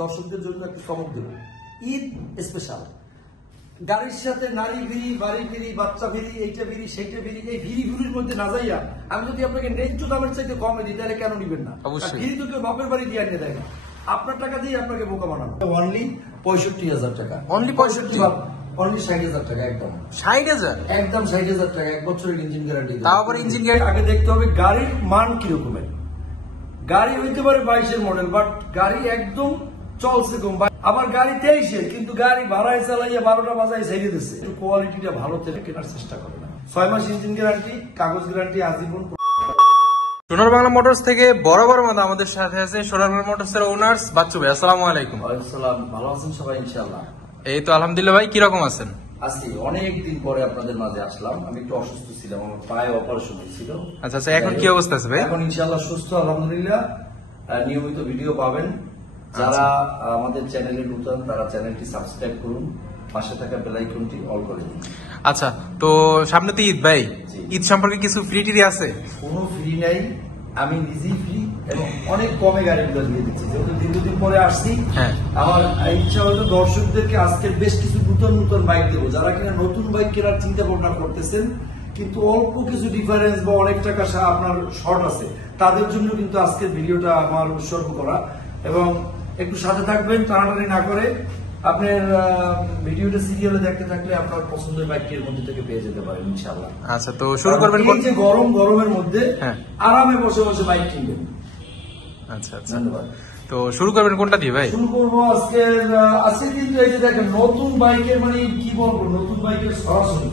দর্শকদের জন্য একটু চমক দেব। ঈদ স্পেশাল গাড়ির সাথে নারী ভিড়ি, বাড়ি ভিড়ি, বাচ্চা ভিড়ি, এইটা ভিড়ি, সেইটা ভিড়ি, এই ভিড়ি ভিড়ির মধ্যে না যাইয়া আমি যদি আপনাকে ন্যায্য দামের চাইতে কমে দিই তাহলে কেন নিবেন না? ভিড়ি তো কেউ বাপের বাড়ি দিয়ে আনিয়ে দেয় না, আপনার টাকা দিয়ে আপনাকে বোকা বানানো। অনলি 65,000 টাকা। অনলি 65? অনলি 60,000 টাকা। একদম 60,000? একদম 60,000 টাকা। 1 বছরের ইঞ্জিন গ্যারান্টি। তাও আবার ইঞ্জিন গ্যারান্টি। আগে দেখতে হবে গাড়ির মান কিরকমের। গাড়ি হইতে পারে 22-এর মডেল, বাট গাড়ি একদম চলছে কম। আবার গাড়ি 23-এর, কিন্তু গাড়ি ভাড়ায় চালাইয়া 12টা বাজায় ছেড়ে দিচ্ছে। একটু কোয়ালিটিটা ভালো থেকে কেনার চেষ্টা করে না। 6 মাস ইঞ্জিন গ্যারান্টি, কাগজ গ্যারান্টি আজীবন। সোনার বাংলা মোটরস থেকে বরাবর মতো আমাদের সাথে আছে সোনার বাংলা মোটরস এর ওনার্স বাচ্চু ভাই। আসসালামু আলাইকুম। ওয়ালাইকুম সালাম। ভালো আছেন সবাই ইনশাআল্লাহ? এই তো আলহামদুলিল্লাহ। ভাই কিরকম আছেন? আজকে অনেকদিন পরে আপনাদের মাঝে আসলাম। আমি একটু অসুস্থ ছিলাম, আমার পায়ে অপারেশন হয়েছিল। আচ্ছা আচ্ছা, এখন কি অবস্থা আছে ভাই? এখন ইনশাআল্লাহ সুস্থ আলহামদুলিল্লাহ। নিয়মিত ভিডিও পাবেন। যারা আমাদের চ্যানেলে নতুন তারা চ্যানেলটি সাবস্ক্রাইব করুন, পাশে থাকা বেল আইকনটি অল করে দিন। আচ্ছা, তো সামনে তো ঈদ ভাই, ঈদ সম্পর্কে কিছু ফ্রি টিডি আছে? কোনো ফ্রি নাই, আমি নিজেই ফ্রি এবং অনেক কমে গাড়িগুলো দিয়ে দিচ্ছি। যেহেতু দীর্ঘদিন পরে আসছি, আমার ইচ্ছা হলো দর্শকদেরকে আজকে বেশ কিছু নতুন নতুন বাইক দেবো। যারা কিনা নতুন বাইক কেনার চিন্তা ভাবনা করতেছেন কিন্তু অল্প কিছু ডিফারেন্স বা অনেক টাকা আপনার শর্ট আছে, তাদের জন্য কিন্তু আজকের ভিডিওটা আমার উৎসর্গ করা। এবং একটু সাথে থাকবেন, টানাটানি না করে। আপনার ভিডিওটা সিরিয়ালে দেখতে থাকলে আপনার পছন্দের বাইকটির মধ্যে থেকে পেয়ে যেতে পারেন ইনশাআল্লাহ। আচ্ছা, তো শুরু করবেন এই যে গরমের মধ্যে আরামে বসে বসে বাইক কিনবেন। আচ্ছা আচ্ছা, ধন্যবাদ। তো শুরু করবেন কোনটা দিয়ে ভাই? শুরু করবো আজকে কিন্তু এই যে দেখেন নতুন বাইকের, মানে কি বলবো, নতুন বাইকের সরাসরি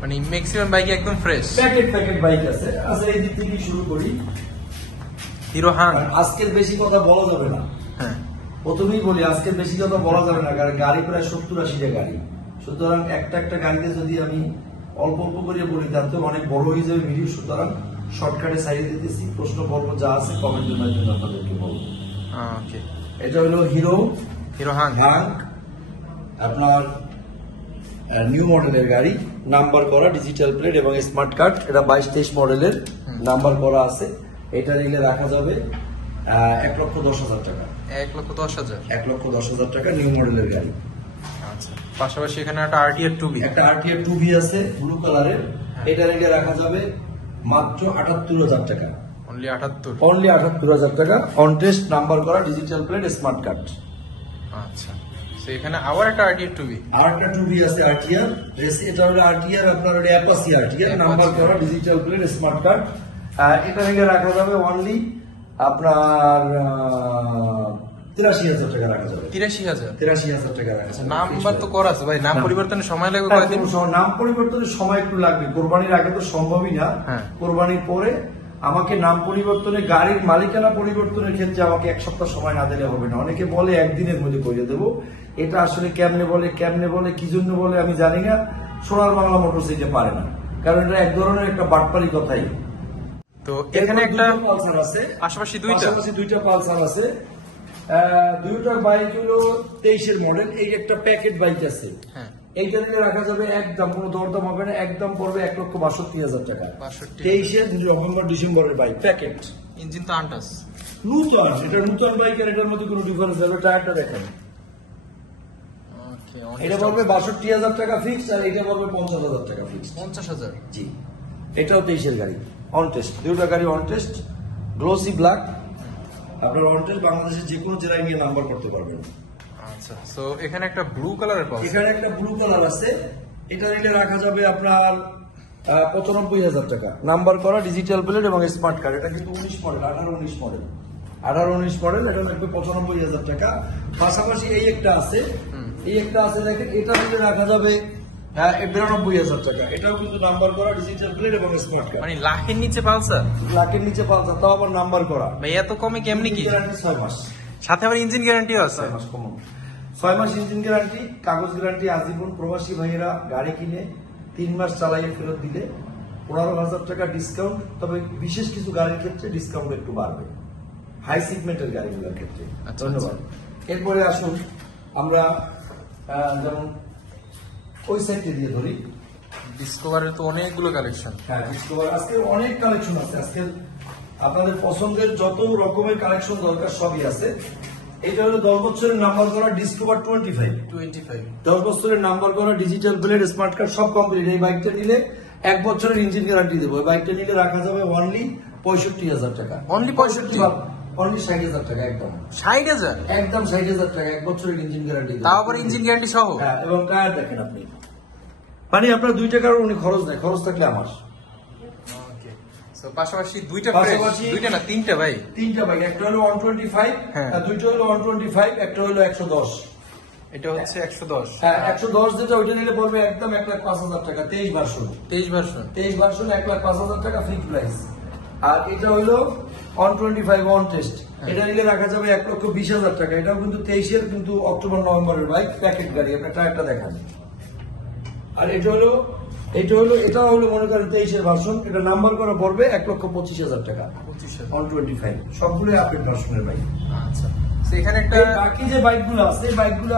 মানে ম্যাক্সিমাম বাইক একদম ফ্রেশ প্যাকেট বাইক আছে। আচ্ছা, এই দিক থেকে শুরু করি। হিরো হাং। আজকের বেশি কথা বলা যাবে না, প্রথমেই বলি আজকের বেশি কথা বলা যাবে না, কারণ গাড়ি প্রায় 70-80টা গাড়ি। সুতরাং একটা গাড়িতে যদি আমি অল্প অল্প করে বলি তাতে অনেক বড় হয়ে যাবে ভিডিও। সুতরাং শর্টকাটে সাইডে দিতেছি, প্রশ্ন পর্ব যা আছে কমেন্টের মাধ্যমে আপনাদেরকে বলবো। এটা হলো হিরো হাং। আপনার নিউ মডেলের গাড়ি, নাম্বার করা, ডিজিটাল প্লেট এবং স্মার্ট কার্ড। এটা 22-23 মডেলের নাম্বার করা আছে। এটা নিলে রাখা যাবে 1,10,000 টাকা। 1,10,000? 1,10,000 টাকা, নিউ মডেলের গাড়ি। আচ্ছা, পাশাপাশি এখানে একটা আরটিআর 2B, একটা আরটিআর 2B আছে ব্লু কালারের। এটা নিলে রাখা যাবে মাত্র 78,000 টাকা। অনলি 78? অনলি 78,000 টাকা, অন টেস্ট, নাম্বার করা, ডিজিটাল প্লেট, স্মার্ট কার্ড। আচ্ছা, এখানে আবার একটা আরটিআর 2B, আরেকটা 2B আছে আরটিআর। এটা হলো আরটিআর আপনার অ্যাপাচি আরটিআর, নাম্বার করা, ডিজিটাল প্লেট, স্মার্ট কার্ড। এটা নিলে রাখা যাবে অনলি আপনার 83,000 টাকা রাখা যাবে। 83,000 টাকা রাখা যাবে। নাম্বার তো করা আছে ভাই, নাম পরিবর্তনের সময় লাগবে কয়দিন? নাম পরিবর্তনের সময় একটু লাগবে, কোরবানির আগে তো সম্ভবই না। কোরবানির পরে আমাকে নাম পরিবর্তনে, গাড়ির মালিকানা পরিবর্তনের ক্ষেত্রে আমাকে 1 সপ্তাহ সময় না দিলে হবে না। অনেকে বলে একদিনের মধ্যে করে দেবো, এটা আসলে কেমনে বলে কি জন্য বলে আমি জানি না। সোনার বাংলা মোটরস এটা পারে না, কারণ এটা এক ধরনের একটা বাটপারি কথাই। তো এখানে একটা পালসার আছে, পাশাপাশি দুইটা পালসার আছে। দুইটা বাইক হলো 23-এর মডেল। এই একটা প্যাকেট বাইক আছে, এইটা দিলে রাখা যাবে একদম, কোনো দরদাম হবে না, একদম পড়বে 1,62,000 টাকা। 23-এর নভেম্বর ডিসেম্বরের বাইক, প্যাকেট। ইঞ্জিন তো আনটাস, নতুন। এটা নতুন বাইক, আর এটার মধ্যে কোনো ডিফারেন্স হবে? টায়ারটা দেখেন, এটা পড়বে 62,000 টাকা ফিক্স, আর এটা পড়বে 50,000 টাকা ফিক্স। 50,000? জি, এটাও 23-এর গাড়ি, অন টেস্ট। দুইটা গাড়ি অন টেস্ট, গ্লোসি ব্ল্যাক। আপনার অন টেস্ট বাংলাদেশের যে কোনো জেলায় নিয়ে নাম্বার করতে পারবেন। আচ্ছা, তো এখানে একটা ব্লু কালারের পাওয়া, এখানে একটা ব্লু কালার আছে। এটা নিলে রাখা যাবে আপনার 95,000 টাকা, নাম্বার করা, ডিজিটাল প্লেট এবং স্মার্ট কার্ড। এটা কিন্তু 19 মডেল, 18-19 মডেল। এটা লাগবে 95,000 টাকা। পাশাপাশি এই একটা আছে, দেখেন, এটা নিলে রাখা যাবে 92,000 টাকা। এটাও কিন্তু নাম্বার করা, ডিজিটাল প্লেট এবং স্মার্ট কার্ড। মানে লাখের নিচে পালসার? লাখের নিচে পালসার, তাও আবার নাম্বার করা। ভাই এত কমে কেমনি কি? 6 মাস, সাথে আবার ইঞ্জিন গ্যারান্টিও আছে। 6 মাস ইঞ্জিন গ্যারান্টি, কাগজ গ্যারান্টি আজীবন। প্রবাসী ভাইয়েরা গাড়ি কিনে 3 মাস চালাইয়ে ফেরত দিলে 15,000 টাকা ডিসকাউন্ট। তবে বিশেষ কিছু গাড়ির ক্ষেত্রে ডিসকাউন্ট একটু বাড়বে, হাই সিগমেন্টের গাড়িগুলোর ক্ষেত্রে। ধন্যবাদ। এরপরে আসুন আমরা যেমন ওই সাইডে দিয়ে ধরি। ডিসকভারের তো অনেকগুলো কালেকশন। ডিসকভার আজকে অনেক কালেকশন আছে। আজকে আপনাদের পছন্দের যত রকমের কালেকশন দরকার সবই আছে। এটা হলো 10 বছরের নাম্বার করা ডিসকভার 25। 10 বছরের নাম্বার করা ডিজিটাল প্লেট স্মার্ট কার্ড সব কমপ্লিট। এই বাইকটা নিলে 1 বছরের ইঞ্জিন গ্যারান্টি দেবো। এই বাইকটা নিলে রাখা যাবে অনলি 65,000 টাকা। অনলি 65? অনলি 60,000 টাকা একদম। 60,000? একদম 60,000 টাকা, 1 বছরের ইঞ্জিন গ্যারান্টি। তাও আবার ইঞ্জিন গ্যারান্টি সহ? হ্যাঁ, এবং টায়ার দেখেন আপনি, মানে আপনার 2 টাকার উনি খরচ নেই, খরচ থাকলে আমার। পাশাপাশি দুইটা না 3টা ভাই? 3টা বাইক, একটা হলো 125, দুইটা হলো 125, একটা হলো 110। এটা হচ্ছে 110। হ্যাঁ, 110 যেটা ওইটা নিলে পড়বে একদম 1,05,000 টাকা। 23 ভার্সন 1,05,000 টাকা ফিক্স প্রাইস। আর এটা হলো 125 অন টেস্ট, এটা নিলে রাখা যাবে 1,20,000 টাকা। এটাও কিন্তু 23-এর কিন্তু অক্টোবর নভেম্বরের বাইক, প্যাকেট গাড়ি। আপনার টায়ারটা দেখান। আর এটাও হলো মনে করেন 23-এর ভার্সন, এটা নাম্বার করা পড়বে 1,25,000 টাকা। 125 সবগুলোই আপডেট ভার্সনের বাইক। আচ্ছা, এখানে একটা বাকি যে বাইকগুলো আছে, এই বাইকগুলো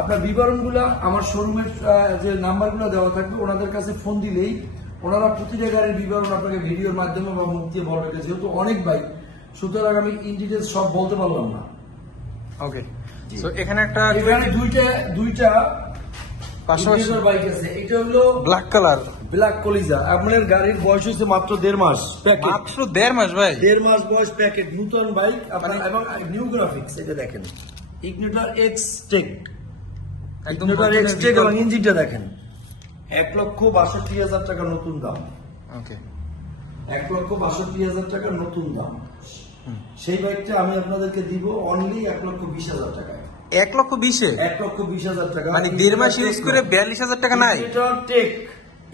আপনার বিবরণগুলো আমার শোরুমের যে নাম্বারগুলো দেওয়া থাকবে, ওনাদের কাছে ফোন দিলেই ওনারা প্রতিটা গাড়ির বিবরণ আপনাকে ভিডিওর মাধ্যমে বা মুখ দিয়ে বলবে। যেহেতু অনেক বাইক, সুতরাং আমি ইন ডিটেইলস সব বলতে পারলাম না। ওকে, সো এখানে দুইটা পাশাপাশি বাইক আছে। এটা হলো ব্ল্যাক কালার, ব্ল্যাক কলিজা। আপনার গাড়ির বয়স হচ্ছে মাত্র 1.5 মাস। মাত্র 1.5 মাস ভাই? 1.5 মাস বয়স, প্যাকেট, নতুন বাইক আপনার এবং নিউ গ্রাফিক্স। এটা দেখেন, ignitor X tech, ignitor X tech, এবং ইঞ্জিনটা দেখেন। 1,62,000 টাকা নতুন দাম। ওকে, 1,62,000 টাকা নতুন দাম। সেই বাইকটা আমি আপনাদেরকে দিব অনলি 1,20,000 টাকায়। 1,20,000? 1,20,000 টাকা, মানে 1.5 মাস ইউজ করে 42,000 টাকা নাই?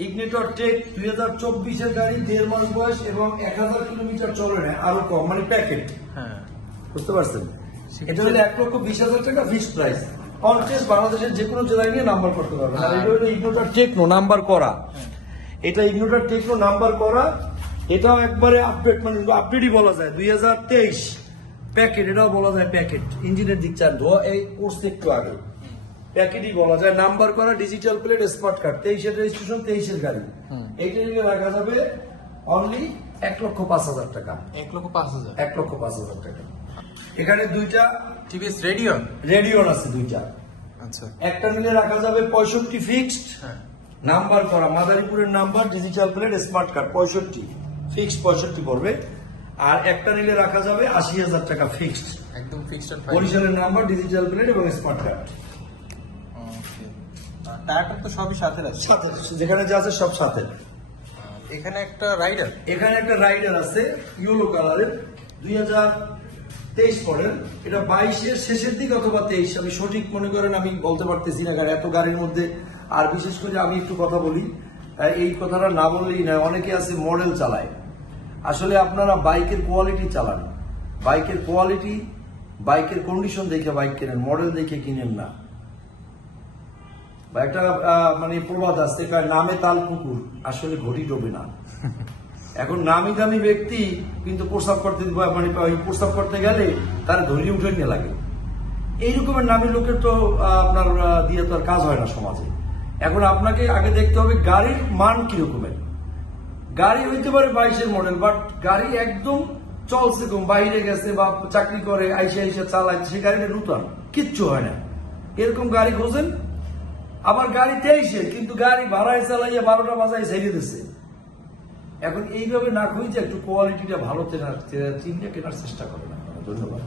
ইগনিটর টেক 2024-এর গাড়ি, 1.5 মাস বয়স এবং 1000 কিলোমিটার চলে না, আরো কম, মানে প্যাকেট। হ্যাঁ, বুঝতে পারছেন? এটা হলো 1,20,000 টাকা ফিক্সড প্রাইস। অন টেস্ট বাংলাদেশের যে কোনো জেলায় নিয়ে নাম্বার করতে পারবেন। আর এটা হলো ইগনিটর টেকনো নাম্বার করা। এটা ইগনিটর টেকনো নাম্বার করা, এটাও একবারে আপডেট, মানে আপডেটই বলা যায়। 2023 প্যাকেট, এটাও বলা যায় প্যাকেট। ইঞ্জিনের দিক চান ধোয়া এই কোর্স একটু আগে, প্যাকেটই বলা যায়। নাম্বার করা ডিজিটাল প্লেট স্মার্ট কার্ড, 23-এর রেজিস্ট্রেশন, 23-এর গাড়ি। এইটা নিয়ে রাখা যাবে অনলি 1,05,000 টাকা। 1,05,000? 1,05,000 টাকা। এখানে দুইটা টিভিএস রেডিয়ন আছে, দুইটা। আচ্ছা, একটা নিলে রাখা যাবে 65 ফিক্সড, নাম্বার করা, মাদারীপুরের number, digital plate smart card, 65 fixed, 65 পড়বে। আর একটা নিলে রাখা যাবে 80,000 টাকা ফিক্সড, একদম ফিক্সড। বরিশালের নাম্বার, ডিজিটাল প্লেট এবং স্মার্ট কার্ড। টায়ারটা তো সবই সাথে আছে? সাথে, যেখানে যা আছে সব সাথে। এখানে একটা রাইডার আছে ইয়েলো কালারের, 2023 মডেল। এটা 22-এর শেষের দিক অথবা 23, আমি সঠিক মনে করেন আমি বলতে পারতেছি না, কারণ এত গাড়ির মধ্যে। আর বিশেষ করে আমি একটু কথা বলি, এই কথাটা না বললেই নয়। অনেকে আছে মডেল চালায়, আসলে আপনারা বাইকের কোয়ালিটি চালান। বাইকের কোয়ালিটি, বাইকের কন্ডিশন দেখে বাইক কেনেন, মডেল দেখে কিনেন না। বা একটা মানে প্রবাদ আছে, নামে তাল কুকুর, আসলে ঘটি ডোবে না। এখন নামি দামি ব্যক্তি কিন্তু প্রস্রাব করতে গেলে তার ধরিয়ে উঠে নিয়ে লাগে। এইরকমের নামী লোকের তো আপনার দিয়ে তো আর কাজ হয় না সমাজে। এখন আপনাকে আগে দেখতে হবে গাড়ির মান কিরকমের। গাড়ি হইতে পারে 22-এর মডেল, বাট গাড়ি একদম চলছে কম, বাইরে গেছে বা চাকরি করে আইসা চালাচ্ছে, সে গাড়িটা নতুন, কিচ্ছু হয় না, এরকম গাড়ি খোঁজেন। আবার গাড়ি 23-এর, কিন্তু গাড়ি ভাড়ায় চালাইয়া 12টা বাজায় ছেড়ে দিচ্ছে। এখন এইভাবে না খুঁজে একটু কোয়ালিটিটা ভালো চিনে কেনার চেষ্টা করেন। ধন্যবাদ।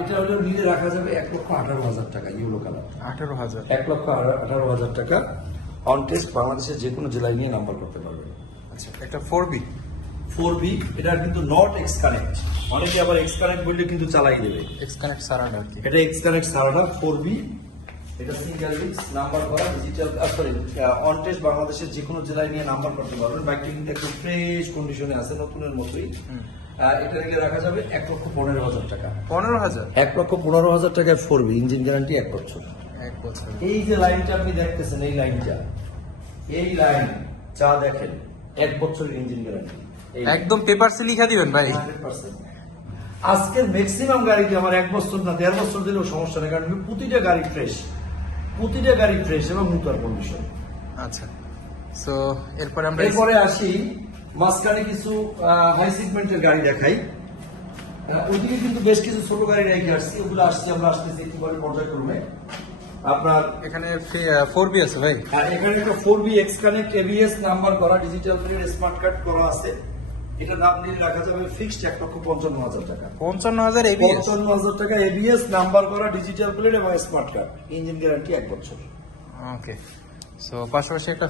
এটা হলো নিলে রাখা যাবে 1,18,000 টাকা, ইউলো কালার। 18,000? 1,18,000 টাকা অন টেস্ট, বাংলাদেশের যে কোনো জেলায় নিয়ে নাম্বার করতে পারবেন। আচ্ছা, একটা 4B, এটা কিন্তু নট এক্স কানেক্ট। অনেকে আবার এক্স কানেক্ট বললে কিন্তু চালাই দেবে। এক্স কানেক্ট সারাটা আর কি? এটা এক্স কানেক্ট সারাটা 4B। এটা সিঙ্গেল ডিস্ক, নাম্বার করা, ডিজিটাল, অন টেস্ট, বাংলাদেশের যে কোনো জেলায় নিয়ে নাম্বার করতে পারবেন। বাইকটা কিন্তু একটু ফ্রেশ কন্ডিশনে আছে, নতুনের মতোই। এটা নিয়ে রাখা যাবে 1,15,000 টাকা। 15,000? 1,15,000 টাকায় 4B, ইঞ্জিন গ্যারান্টি 1 বছর। 1 বছর। এই যে লাইনটা আপনি দেখতেছেন, এই লাইন যা দেখেন, 1 বছরের ইঞ্জিন গ্যারান্টি। একদম পেপারসে লিখে দিবেন ভাই? 100%। আজকের ম্যাক্সিমাম গাড়িতে আমার 1 বছর না 1.5 বছর দিলেও সমস্যা নেই, কারণ প্রতিটা গাড়ি ফ্রেশ এবং নতুন কন্ডিশন। আচ্ছা, সো এরপরে আসি, মাঝখানে কিছু হাই সিগমেন্টের গাড়ি দেখাই। ওইদিকে কিন্তু বেশ কিছু ছোট গাড়ি রেখে আসছি, ওগুলো আমরা আসতেছি একটু পরে পর্যায়ক্রমে। আপনার এখানে 4B আছে ভাই। এখানে একটা 4B x connect ABS number করা ডিজিটাল প্লেট স্মার্ট কার্ড করা আছে। এটা দাম নিয়ে রাখা যাবে ফিক্সড 1,55,000 টাকা। 55,000 ABS, 55,000 টাকা ABS নাম্বার করা ডিজিটাল প্লেট এবং স্মার্ট কার্ড, ইঞ্জিন গ্যারান্টি 1 বছর। ওকে। সো পাশাপাশি একটা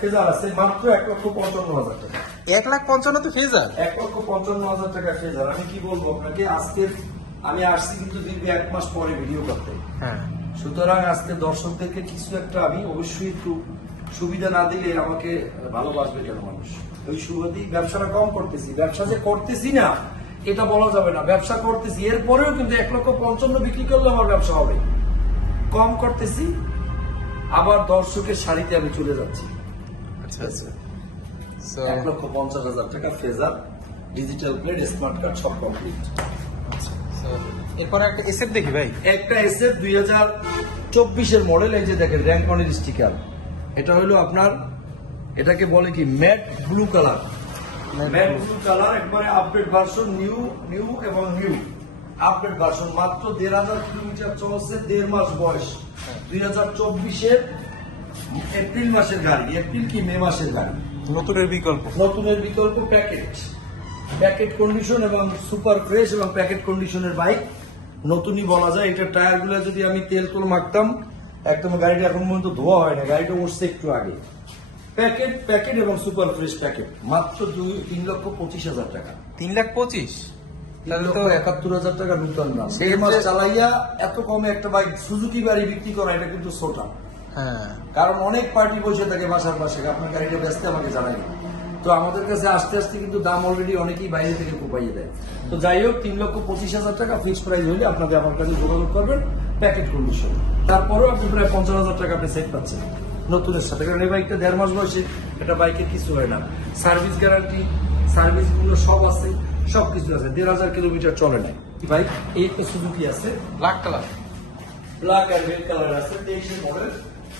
ফেজার আছে মাত্র 1,55,000 টাকা। 1,55,000 তো ফেজার, 1,55,000 টাকা ফেজার। আমি কি বলবো আপনাকে, আজকে আমি আসছি কিন্তু দীর্ঘ 1 মাস পরে ভিডিও করতে। হ্যাঁ, সুতরাং আজকে দর্শকদেরকে কিছু একটা আমি অবশ্যই একটু সুবিধা না দিলে আমাকে ভালোবাসবে কেন মানুষ? ওই সুবিধা ব্যবসাটা কম করতেছি, ব্যবসা যে করতেছি না এটা বলা যাবে না, ব্যবসা করতেছি। এরপরেও কিন্তু 1,55,000 বিক্রি করলে আমার ব্যবসা হবে। কম করতেছি, আবার দর্শকের শাড়িতে আমি চলে যাচ্ছি। আচ্ছা আচ্ছা। সো 1,50,000 টাকা phasor digital plate smart card সব কমপ্লিট। এরপরে একটা এসএফ দেখি ভাই। একটা SF 2024 এর মডেল, এই যে দেখেন র্যাঙ্ক অনের স্টিকার। এটা হলো আপনার, এটাকে বলে কি matte blue colour. Matte blue colour, একবারে আপডেট ভার্সন, নিউ এবং নিউ আপডেট ভার্সন। মাত্র 1,500 কিলোমিটার চলছে, 1.5 মাস বয়স। 2024 এপ্রিল মাসের গাড়ি, এপ্রিল কি মে মাসের গাড়ি। নতুনের বিকল্প প্যাকেট কন্ডিশন এবং সুপার ফ্রেশ এবং প্যাকেট কন্ডিশনের বাইক, নতুনই বলা যায়। এটা টায়ার গুলো যদি আমি তেল মাখতাম একদম, গাড়িটা এখন পর্যন্ত ধোয়া হয় না, গাড়িটা উঠছে একটু আগে। প্যাকেট এবং সুপার ফ্রেশ প্যাকেট, মাত্র 3,25,000 টাকা। 3,25,000 তাহলে তো 71,000 টাকা নতুন দাম। 1.5 মাস চালাইয়া এত কমে একটা বাইক সুজুকি গাড়ি বিক্রি করা, এটা কিন্তু ছোটা। হ্যাঁ, কারণ অনেক পার্টি বসে থাকে বাসার পাশে, আপনার গাড়িটা বেচতে আমাকে জানাই। তো আমাদের কাছে আস্তে আস্তে কিন্তু দাম অলরেডি অনেকেই বাইরে থেকে কোপাইয়ে দেয়। তো যাই হোক, 3,25,000 টাকা ফিক্স প্রাইস হলে আপনাদের আমার কাছে যোগাযোগ করবেন প্যাকেট কন্ডিশন। তারপরেও আপনি প্রায় 50,000 টাকা আপনি সেট পাচ্ছেন নতুনের সাথে, কারণ এই বাইকটা 1.5 মাস বয়সে, এটা বাইকের কিছু হয় না। সার্ভিস গ্যারান্টি, সার্ভিস গুলো সব আছে, সবকিছু আছে। 1,500 কিলোমিটার চলে নাই বাইক। এই একটা সুজুকি আছে ব্ল্যাক কালার, ব্ল্যাক আর রেড কালার আছে, 23 মডেল,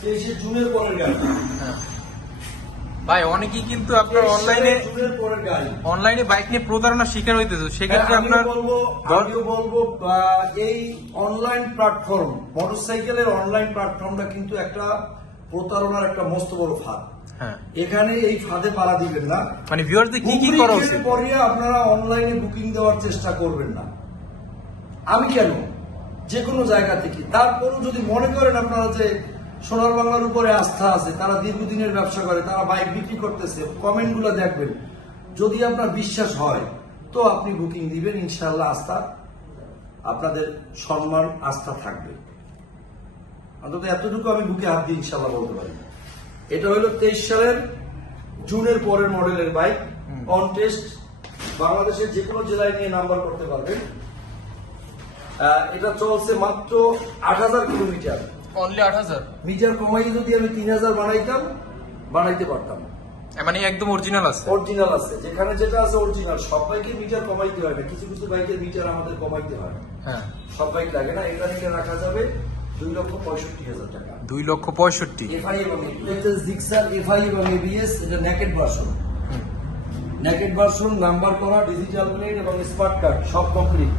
23 জুনের পরের গাড়ি। ভাই অনেকেই কিন্তু আপনার অনলাইনে বাইক নিয়ে প্রতারণা শিকার হইতেছে, সেক্ষেত্রে আপনার আমিও বলবো এই অনলাইন প্ল্যাটফর্ম, মোটরসাইকেলের অনলাইন প্ল্যাটফর্মটা কিন্তু একটা প্রতারণার একটা মস্ত বড় ফাঁদ। এখানে এই ফাঁদে পাড়া দিবেন না। মানে ভিউয়ারদের কি করা উচিত? পরে আপনারা অনলাইনে বুকিং দেওয়ার চেষ্টা করবেন না। আমি কেন, যে কোনো জায়গা থেকে। তারপরও যদি মনে করেন আপনারা যে সোনার বাংলার উপরে আস্থা আছে, তারা দীর্ঘদিনের ব্যবসা করে, তারা বাইক বিক্রি করতেছে, কমেন্ট গুলো দেখবেন। যদি আপনার বিশ্বাস হয় তো আপনি বুকিং দিবেন, ইনশাআল্লাহ আস্থা, আপনাদের সম্মান আস্থা থাকবে। অন্তত এতটুকু আমি বুকে হাত দিয়ে ইনশাআল্লাহ বলতে পারি। এটা হলো 23 সালের জুনের পরের মডেলের বাইক, অন টেস্ট, বাংলাদেশের যে কোনো জেলায় নিয়ে নাম্বার করতে পারবেন। এটা চলছে মাত্র 8,000 কিলোমিটার। অনলি 8,000 মিটার কমাই যদি আমি 3,000 বানাইতে পারতাম। মানে একদম অরিজিনাল আছে, যেখানে যেটা আছে অরিজিনাল। সব বাইকে মিটার কমাইতে হয় না, কিছু কিছু বাইকের মিটার আমাদের কমাইতে হয়। হ্যাঁ, সব বাইক লাগে না। এটা নিয়ে রাখা যাবে 2,65,000 টাকা। 2,65,000 FI এবং জিক্সার FI এবং ABS, এটা নেকেড ভার্সন, নাম্বার করা, ডিজিটাল প্লেট এবং স্মার্ট কার্ড সব কমপ্লিট।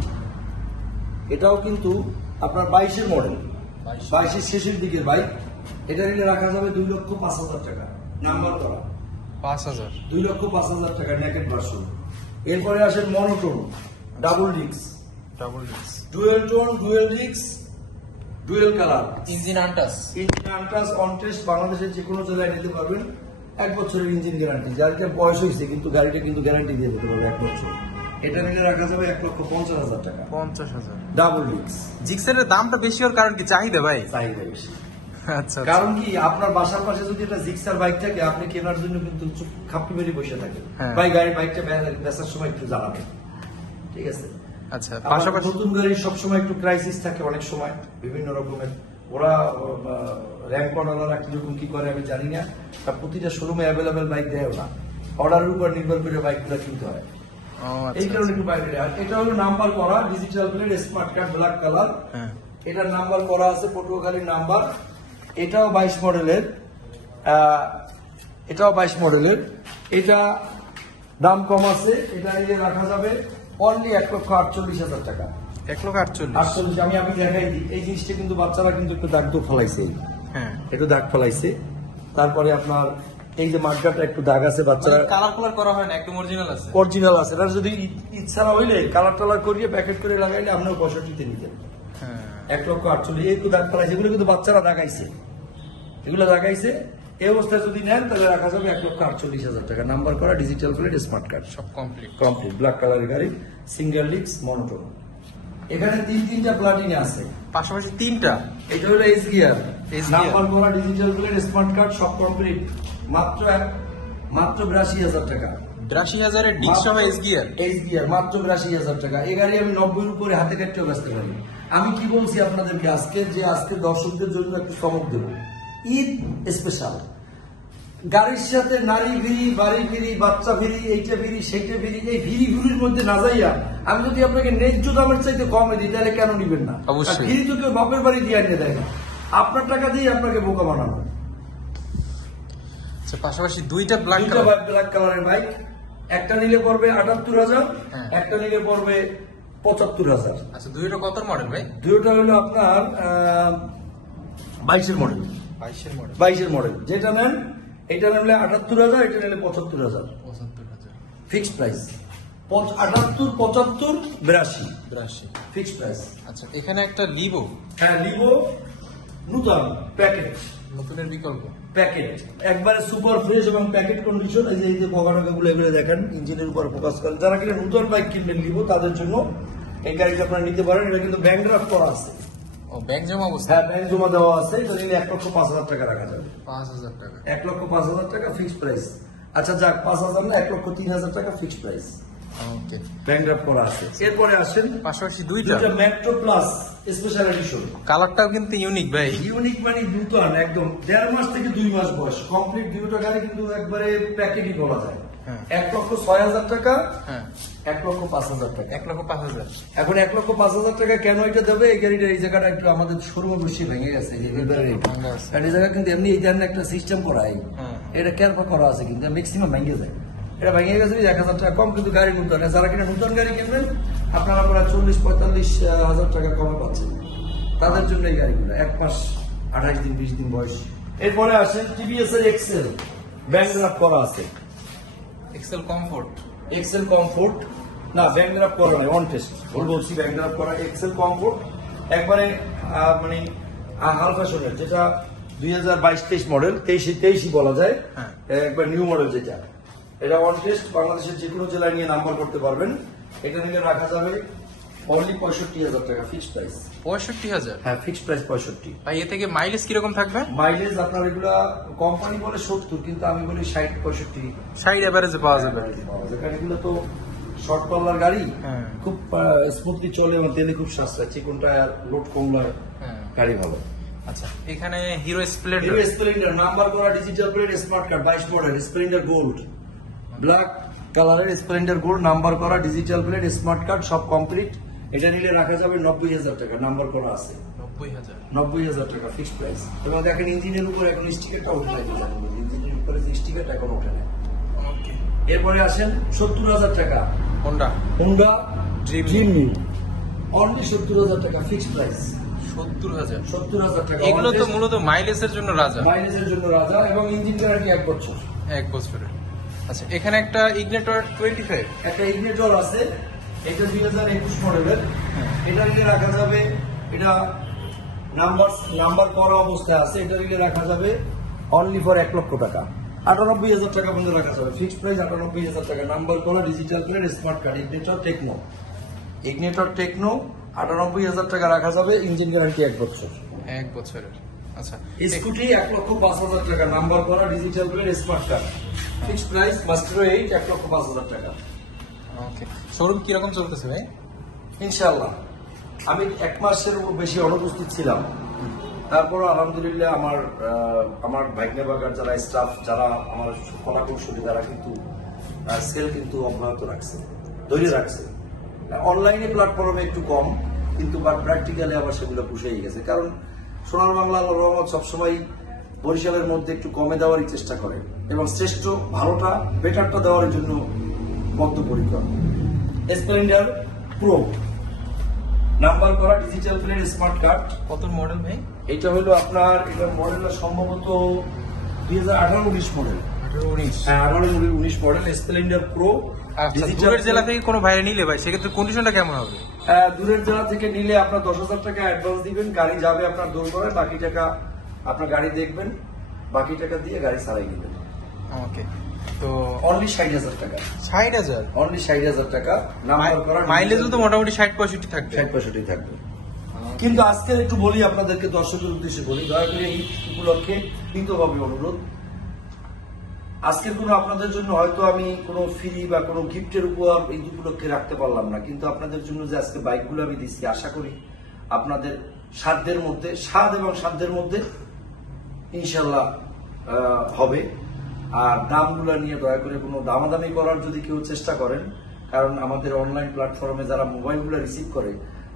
এটাও কিন্তু আপনার 22 মডেল, 22 শেষের দিকের বাইক। এটা নিয়ে রাখা যাবে 2,05,000 টাকা, নাম্বার করা 5,000, 2,05,000 টাকা নেকেড ভার্সন। এরপরে আসেন monotone, double disc, dual tone, dual disk, dual colour, engine আনটাস on test. বাংলাদেশের যে কোনো জেলায় নিতে পারবেন। 1 বছরের ইঞ্জিন গ্যারান্টি, যার বয়স হয়েছে কিন্তু গাড়িটা কিন্তু গ্যারান্টি দিয়ে দিতে পারবে 1 বছর। এটা নিলে রাখা যাবে 1,50,000 টাকা, 50,000। Double disc. জিক্সারের দামটা বেশি হওয়ার কারণ কি? চাহিদা ভাই, চাহিদা বেশি। আচ্ছা, কারণ কি, আপনার বাসার পাশে যদি একটা জিক্সার বাইক থাকে, আপনি কেনার জন্য কিন্তু খাপটি মেরে বসে থাকেন। ভাই বাইকটা বেচার সময় একটু জানাবেন, ঠিক আছে? আচ্ছা, পাশাপাশি নতুন গাড়ির সবসময় একটু ক্রাইসিস থাকে, অনেক সময় বিভিন্ন রকমের। ওরা র্যাঙ্ক অর্ডাররা কিরকম কি করে আমি জানি না, প্রতিটা শোরুমে অ্যাভেলেবেল বাইক দেয় না, অর্ডারের উপর নির্ভর করে বাইকগুলো কিনতে হয়। এই কারণে একটু বাইরে। আর এটা হলো নাম্বার করা digital plate smart card, black colour. এটার নাম্বার করা আছে পটুয়াখালীর নাম্বার। এটাও 22 মডেলের, এটা দাম কম আছে। এটা নিয়ে রাখা যাবে অনলি 1,48,000 টাকা। 1,48,000। আমি দেখাই দিই, এই জিনিসটা কিন্তু বাচ্চারা কিন্তু একটু দাগ তো ফলাইছে, হ্যাঁ একটু দাগ ফলাইছে। তারপরে আপনার এই যে মার্কারটা একটু দাগ আছে, বাচ্চারা কালার করা হয় না, একদম অরিজিনাল আছে। অরিজিনাল আছে। এটা যদি ইচ্ছা না হইলে কালার টালার করিয়ে প্যাকেট করে লাগাইলে আপনিও 65-তে নিতেন। হ্যাঁ 1,48,000 একটু দাগ ফলাইছে, এগুলো কিন্তু বাচ্চারা দাগাইছে, এগুলো দাগাইছে। এই অবস্থায় যদি নেন তাহলে রাখা যাবে 1,48,000 টাকা। নাম্বার করা ডিজিটাল প্লেট স্মার্ট কার্ড, সব কমপ্লিট। ব্ল্যাক কালারের গাড়ি, সিঙ্গেল ডিস্ক মনোটোন। এখানে তিনটা প্লাটিনে আছে, পাশাপাশি 3টা। এটা হলো S gear, S gear। Number করা ডিজিটাল প্লেট স্মার্ট কার্ড, সব কমপ্লিট। মাত্র 82,000 টাকা। 82,000 এর ডিস্ক সহ এস গিয়ার। এস গিয়ার মাত্র 82,000 টাকা। এই গাড়ি আমি 90-এর উপরে হাতে কাটতেও বেচতে পারি। আমি কি বলছি আপনাদেরকে আজকে, যে আজকে দর্শকদের জন্য একটু চমক দেবো, ঈদ স্পেশাল। গাড়ির সাথে নারী ফিরি, বাড়ি ফিরি, বাচ্চা ফিরি, এইটা ফিরি, সেইটা ফিরি, এই ফিরির মধ্যে না যাইয়া আমি যদি আপনাকে ন্যায্য দামের চাইতে কমে দিই তাহলে কেন নিবেন না? অবশ্যই। ফিরি তো কেউ বাপের বাড়ি দিয়ে আনিয়ে দেয় না, আপনার টাকা দিয়ে আপনাকে বোকা বানানো। আচ্ছা, পাশাপাশি 2টা ব্ল্যাক দুইটা কালার। ব্ল্যাক কালারের বাইক, একটা নিলে পড়বে 78,000, হ্যাঁ। একটা নিলে পড়বে 75,000। আচ্ছা, 2টা কত মডেল ভাই? দুইটা হলো আপনার 22-এর মডেল। 22-এর মডেল। 22-এর মডেল যেটা নেন, এটা নিলে 78,000, এটা নিলে 75,000। 75,000। Fixed price 78, 75, 82 82। Fixed price. আচ্ছা, এখানে একটা লিভো, হ্যাঁ, লিভো নতুন প্যাকেট, নতুনের বিকল্প। প্যাকেট একবারে সুপার ফ্রেশ এবং প্যাকেট কন্ডিশন। এই যে পকাটাকাগুলো এগুলো দেখেন, ইঞ্জিনের উপর ফোকাস করেন। যারা কিনা নতুন বাইক কিনবেন লিভো, তাদের জন্য এই গাড়িটা আপনারা নিতে পারেন। এটা কিন্তু ব্যাংক ড্রাফট করা আছে। ও, ব্যাংক জমা অবস্থা। হ্যাঁ, ব্যাংক জমা দেওয়া আছে। এটা নিলে 1,05,000 টাকা রাখা যাবে। 5,000 টাকা। 1,05,000 টাকা ফিক্সড প্রাইস। আচ্ছা যাক, 5,000 না, 1,03,000 টাকা ফিক্সড প্রাইস, ওকে। ব্যাংক ড্রাফট করা আছে। এরপরে আসেন পাশাপাশি 2টা দুইটা মেট্রো প্লাস স্পেশাল এডিশন। কালারটাও কিন্তু ইউনিক ভাই। ইউনিক মানে নতুন, একদম 1.5 মাস থেকে 2 মাস বয়স কমপ্লিট। দুটো গাড়ি কিন্তু একবারে প্যাকেটই বলা যায়। হ্যাঁ। 1,06,000 টাকা, হ্যাঁ, 1,05,000 টাকা। 1,05,000। এখন 1,05,000 টাকা কেন এটা দেবে? এই গাড়িটা এই জায়গাটা একটু আমাদের শোরুমে বসে ভেঙে গেছে, এই যে এবারে ভাঙা আছে। কারণ এই জায়গা কিন্তু এমনি এই ধরনের একটা সিস্টেম করা হয়, হ্যাঁ। এটা কেয়ারফা করা আছে, কিন্তু ম্যাক্সিমাম ভেঙে যায়। এটা ভেঙে গেছে 1,000 টাকা কম, কিন্তু গাড়ি নতুন। যারা কিনা নতুন গাড়ি কিনবেন আপনারা প্রায় 40-45,000 টাকা কমে পাচ্ছেন। তাদের জন্য এই গাড়িগুলো 1 মাস 28 দিন 20 দিন বয়স। এরপরে আসেন টিভিএস এর এক্সেল, ব্যাংক ড্রাফট করা আছে। Excel comfort. এক্সেল কমফোর্ট না, ব্যাংক ড্রাফট করা নয়, অন টেস্ট বলছি। ব্যাংক ড্রাফট করা এক্সেল কমফোর্ট একবারে মানে হাল ফ্যাশনের, যেটা 2022-23 মডেল, 23 বলা যায়। হ্যাঁ। একবার নিউ মডেল যেটা, এটা অন টেস্ট, বাংলাদেশের যে কোনো জেলায় নিয়ে নাম্বার করতে পারবেন। এটা নিলে রাখা যাবে অনলি 65,000 টাকা ফিক্সড প্রাইস। 65,000। হ্যাঁ, ফিক্সড প্রাইস 65। ভাই, এ থেকে মাইলেজ কিরকম থাকবে? মাইলেজ আপনার এগুলা কোম্পানি বলে 70, কিন্তু আমি বলি 60-65 60 এভারেজে পাওয়া যাবে। কারণ এগুলো তো শর্ট পাল্লার গাড়ি, হ্যাঁ। খুব স্মুথলি চলে এবং তেলে খুব সাশ্রয়, চিকন টায়ার, লোড কম লাগে, হ্যাঁ। গাড়ি ভালো। আচ্ছা, এখানে Hero Splendor. Hero Splendor number করা digital plate smart card, 22 model Splendor gold, black কালারের স্প্লেন্ডার গোল্ড, নাম্বার করা ডিজিটাল প্লেট স্মার্ট কার্ড, সব কমপ্লিট। এটা নিলে রাখা যাবে 90,000 টাকা, নাম্বার করা আছে। 90,000। 90,000 টাকা ফিক্সড প্রাইস। এবং দেখেন ইঞ্জিনের উপর এখন স্টিকারটা উঠে যায়, ইঞ্জিনের উপরে যে স্টিকারটা এখন ওঠে না। ওকে। এরপরে আসেন 70,000 টাকা, হোন্ডা হোন্ডা ড্রিম। অনলি 70,000 টাকা ফিক্সড প্রাইস। 70,000। 70,000 টাকা। এগুলো তো মূলত মাইলেজের জন্য রাজা। মাইলেজের জন্য রাজা এবং ইঞ্জিন গ্যারান্টি 1 বছর। 1 বছরের। আচ্ছা, এখানে একটা ইগনিটর 25। একটা ইগনিটর আছে, এটা 2021 মডেলের। এটা নিয়ে রাখা যাবে, এটা নাম্বার করা অবস্থায় আছে। এটা নিয়ে রাখা যাবে অনলি ফর 1 লক্ষ টাকা, 98,000 টাকা পর্যন্ত রাখা যাবে ফিক্সড প্রাইস। 98,000 টাকা, নাম্বার করা digital plate smart card, ignitor techno. 98,000 টাকা রাখা যাবে, ইঞ্জিন গ্যারান্টি 1 বছর। 1 বছরের। আচ্ছা, স্কুটি 1,05,000 টাকা, নাম্বার করা digital plate smart card, fixed price master 8, 1,05,000 টাকা। ওকে। শোরুম কিরকম চলতেছে ভাই? ইনশাআল্লাহ আমি 1 মাসের বেশি অনুপস্থিত ছিলাম, তারপর আলহামদুলিল্লাহ আমার ভাগ্নে বাগার যারা স্টাফ, যারা আমার কলা কৌশলী, যারা কিন্তু সেল কিন্তু অব্যাহত রাখছে, ধরে রাখছে। অনলাইনে প্ল্যাটফর্মে একটু কম, কিন্তু প্র্যাকটিক্যালি আবার সেগুলো পুষেই গেছে। কারণ সোনার বাংলা আল্লাহর রহমত সবসময় বরিশালের মধ্যে একটু কমে দেওয়ারই চেষ্টা করে এবং শ্রেষ্ঠ ভালোটা বেটারটা দেওয়ার জন্য বদ্ধপরিকর। স্প্লেন্ডার প্রো, নাম্বার করা ডিজিটাল প্লেট স্মার্ট কার্ড। কত মডেল ভাই? এটা হলো আপনার, এটা মডেলটা সম্ভবত 2018-19 মডেল। 19। হ্যাঁ 18-19 মডেল স্প্লেন্ডার প্রো। আচ্ছা, দূরের জেলা থেকে কোনো বাইরে নিলে ভাই সেক্ষেত্রে কন্ডিশনটা কেমন হবে? দূরের জেলা থেকে নিলে আপনার 10,000 টাকা অ্যাডভান্স দিবেন, গাড়ি যাবে আপনার দৌড় করে, বাকি টাকা আপনার গাড়ি দেখবেন, বাকি টাকা দিয়ে গাড়ি চালাই দিবেন। ওকে, তো অনলি 60,000 টাকা, 60,000। অনলি 60,000 টাকা। নাম্বার করা মাইলেজও তো মোটামুটি 60-65 থাকবে। 60-65 থাকবে। কিন্তু আজকে একটু বলি আপনাদেরকে, দর্শকের উদ্দেশ্যে বলি, দয়া করে এই উপলক্ষে বিনীতভাবে অনুরোধ, আজকের কোনো আপনাদের জন্য হয়তো আমি কোনো ফ্রি বা কোনো গিফটের উপহার এই উপলক্ষে রাখতে পারলাম না, কিন্তু আপনাদের জন্য যে আজকে বাইকগুলো আমি দিচ্ছি, আশা করি আপনাদের সাধ্যের মধ্যে, স্বাদ এবং সাধ্যের মধ্যে ইনশাল্লাহ হবে। আর দামগুলো নিয়ে দয়া করে কোনো দামাদামি করার যদি কেউ চেষ্টা করেন, কারণ আমাদের অনলাইন প্ল্যাটফর্মে যারা মোবাইলগুলো রিসিভ করে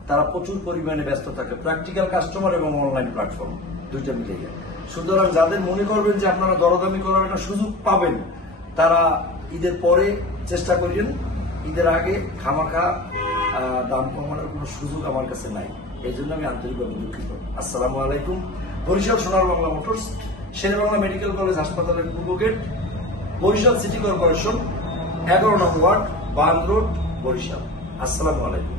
তারা প্রচুর পরিমাণে ব্যস্ত থাকে, প্র্যাকটিক্যাল কাস্টমার এবং অনলাইন প্ল্যাটফর্ম দুইটা মিলে যায়। সুতরাং যাদের মনে করবেন যে আপনারা দরদামি করার একটা সুযোগ পাবেন, তারা ঈদের পরে চেষ্টা করেন, ঈদের আগে খামাখা দাম কমানোর কোনো সুযোগ আমার কাছে নাই, এই জন্য আমি আন্তরিকভাবে দুঃখিত। আসসালামু আলাইকুম। Barishal Sonar Bangla motors, Sher-e-Bangla medical college হাসপাতালের পূর্ব গেট, বরিশাল সিটি কর্পোরেশন, 11 নং ওয়ার্ড, বান রোড, বরিশাল। আসসালামু আলাইকুম।